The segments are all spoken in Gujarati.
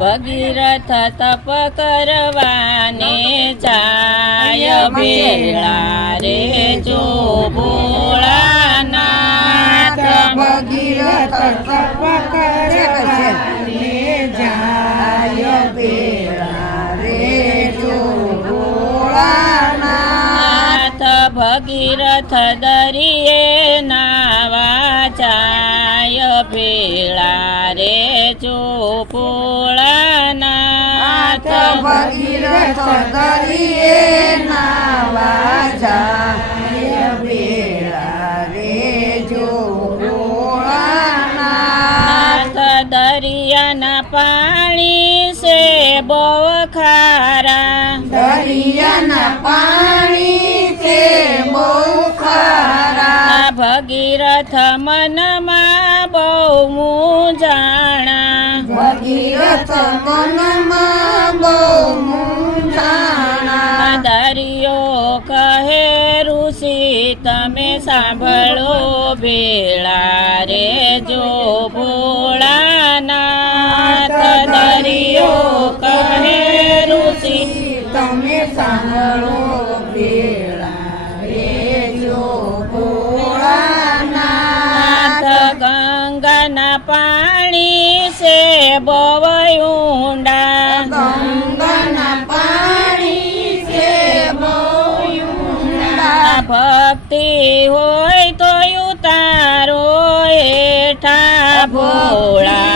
ભગીરથ તપ કરવાને જાય ભેળા રે જો ભોળાનાથ ભગીરથ તપ કરવાને જાય બેડા રે જો ભોળાનાથ. ભગીરથ દરિયે નાવા જાય ભેળા રે જો ભગીરથ દરિયે નાવા જાય રે જો દરિયાના પાણી છે બહુ ખારા દરિયાના પાણી ભગીરથ મનમાં બહુ મૂંઝાણા મૂંઝાણા દરિયો કહે ઋષિ તમે સાંભળો ભેળા રે જો ભોળાનાથ ગંગાના પાણી છે બવયુંડા ગંગાના પાણી છે બવયુંડા ભક્તિ હોય તો ઉતારો એઠા ભોળા.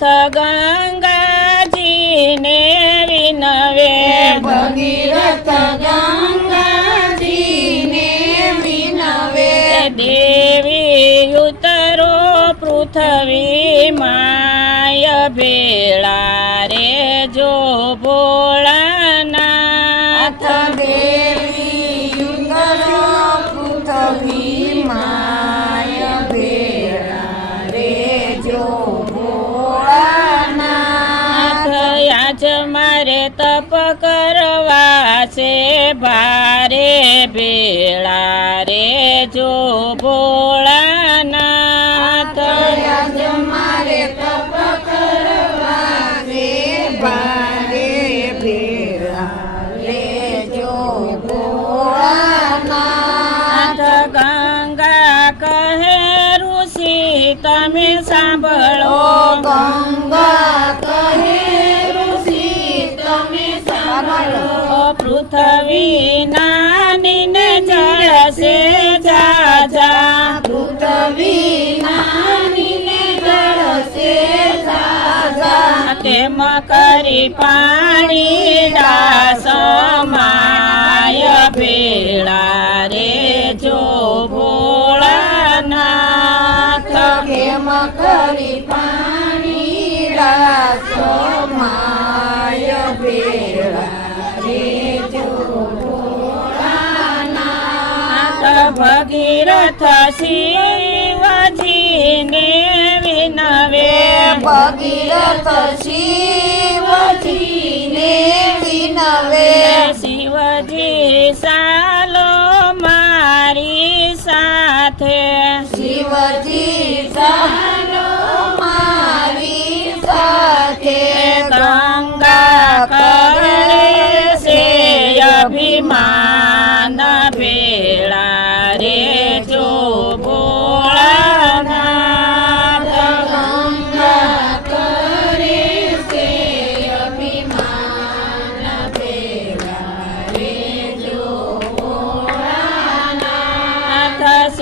ભગીરથ ગંગાજીને વિનવે. ભગીરથ ગંગાજીને વિનવે. દેવી ઉતરો પૃથ્વી માય ભેળા રે જો ભોળાનાથ તપ કરવા છે ભારે ભેળા રે જો ભોળાનાથ. મારે તપ કરવા છે ભારે ભેળા રે જો ભોળાનાથ. ગંગા કહે ઋષિ તમે સાંભળો. ગંગા કહે પૃથ્વી નાની ને જળશે જાજા. તેમ કરી પાણી ભગીરથ શિવજીને વિનવે. ભગીરથ શિવજીને વિનવે. શિવજી સાલો મારી સાથે. શિવજી સાલો મારી સાથે. ગંગા કરે છે અભિમાન.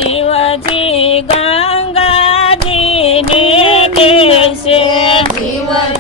શિવજી ગંગાજીને દેશે. શિવજી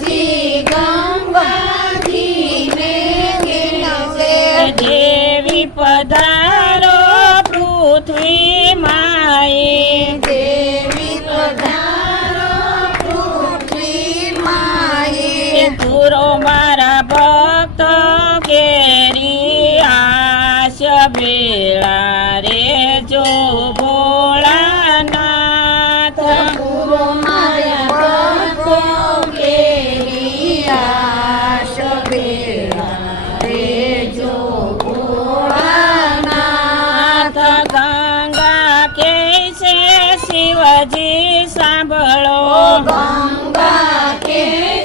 શિવજી સાંભળો. ગંગા કે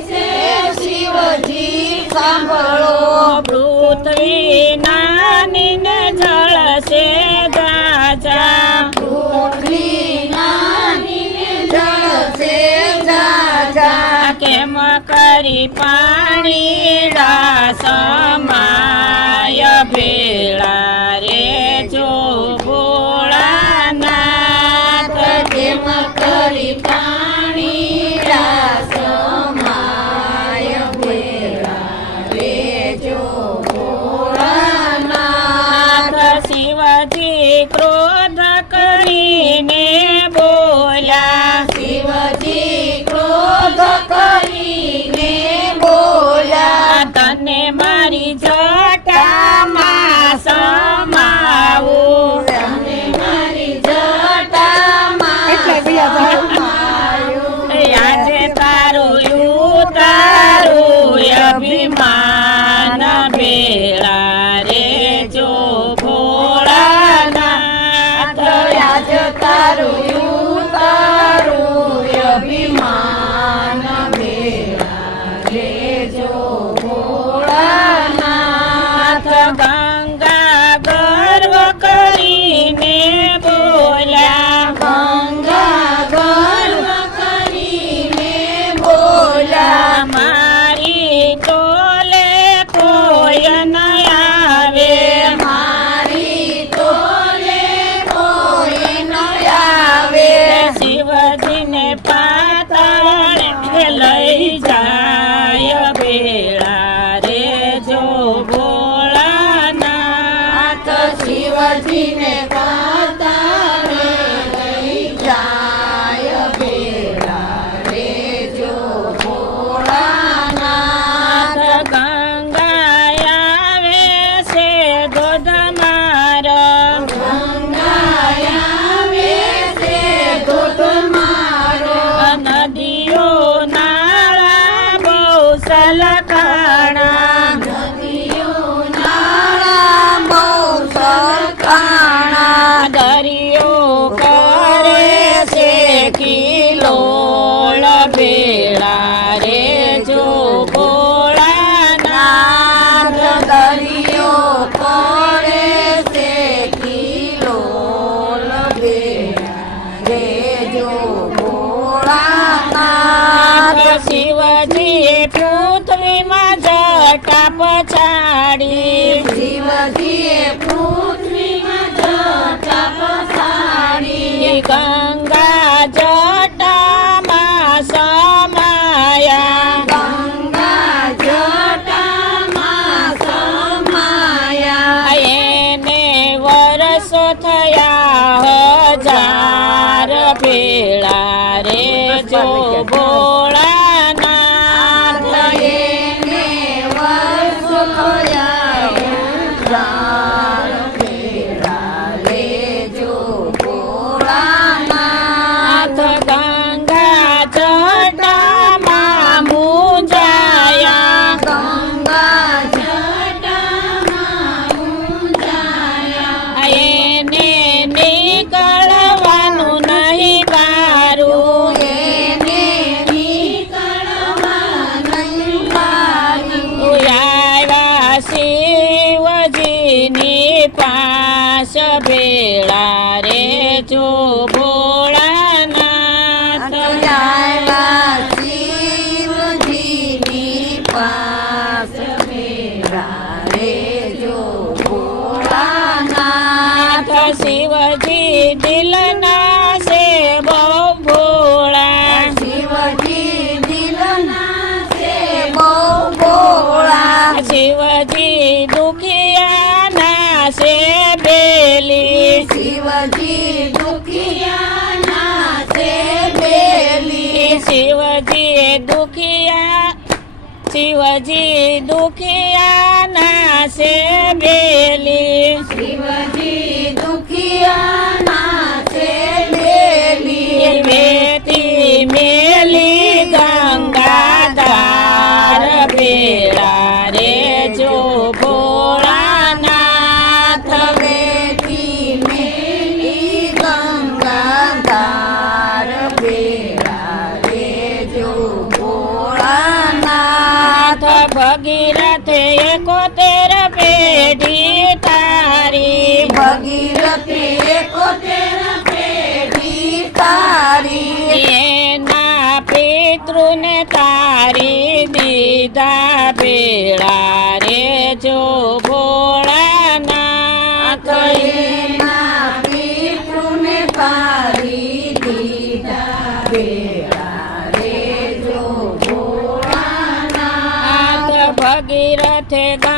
છે શિવજી સાંભળો. પૃથ્વી નાની ને છે જાજા પૃથ્વી નાની જળશે જાજા કેમ કરી પા જો ભોળાનાથ દરિયો કરે છે કિલો રે જો ભોળાનાથ શિવજીએ પૃથ્વીમાં જટા પછાડી. શિવજીએ પૃથ્વીમાં જટા શિવજી દુખિયાના છે બેલી. શિવજી દુખિયા શિવજી દુખિયાના છે બેલી. શિવજી દુખિયા નાથ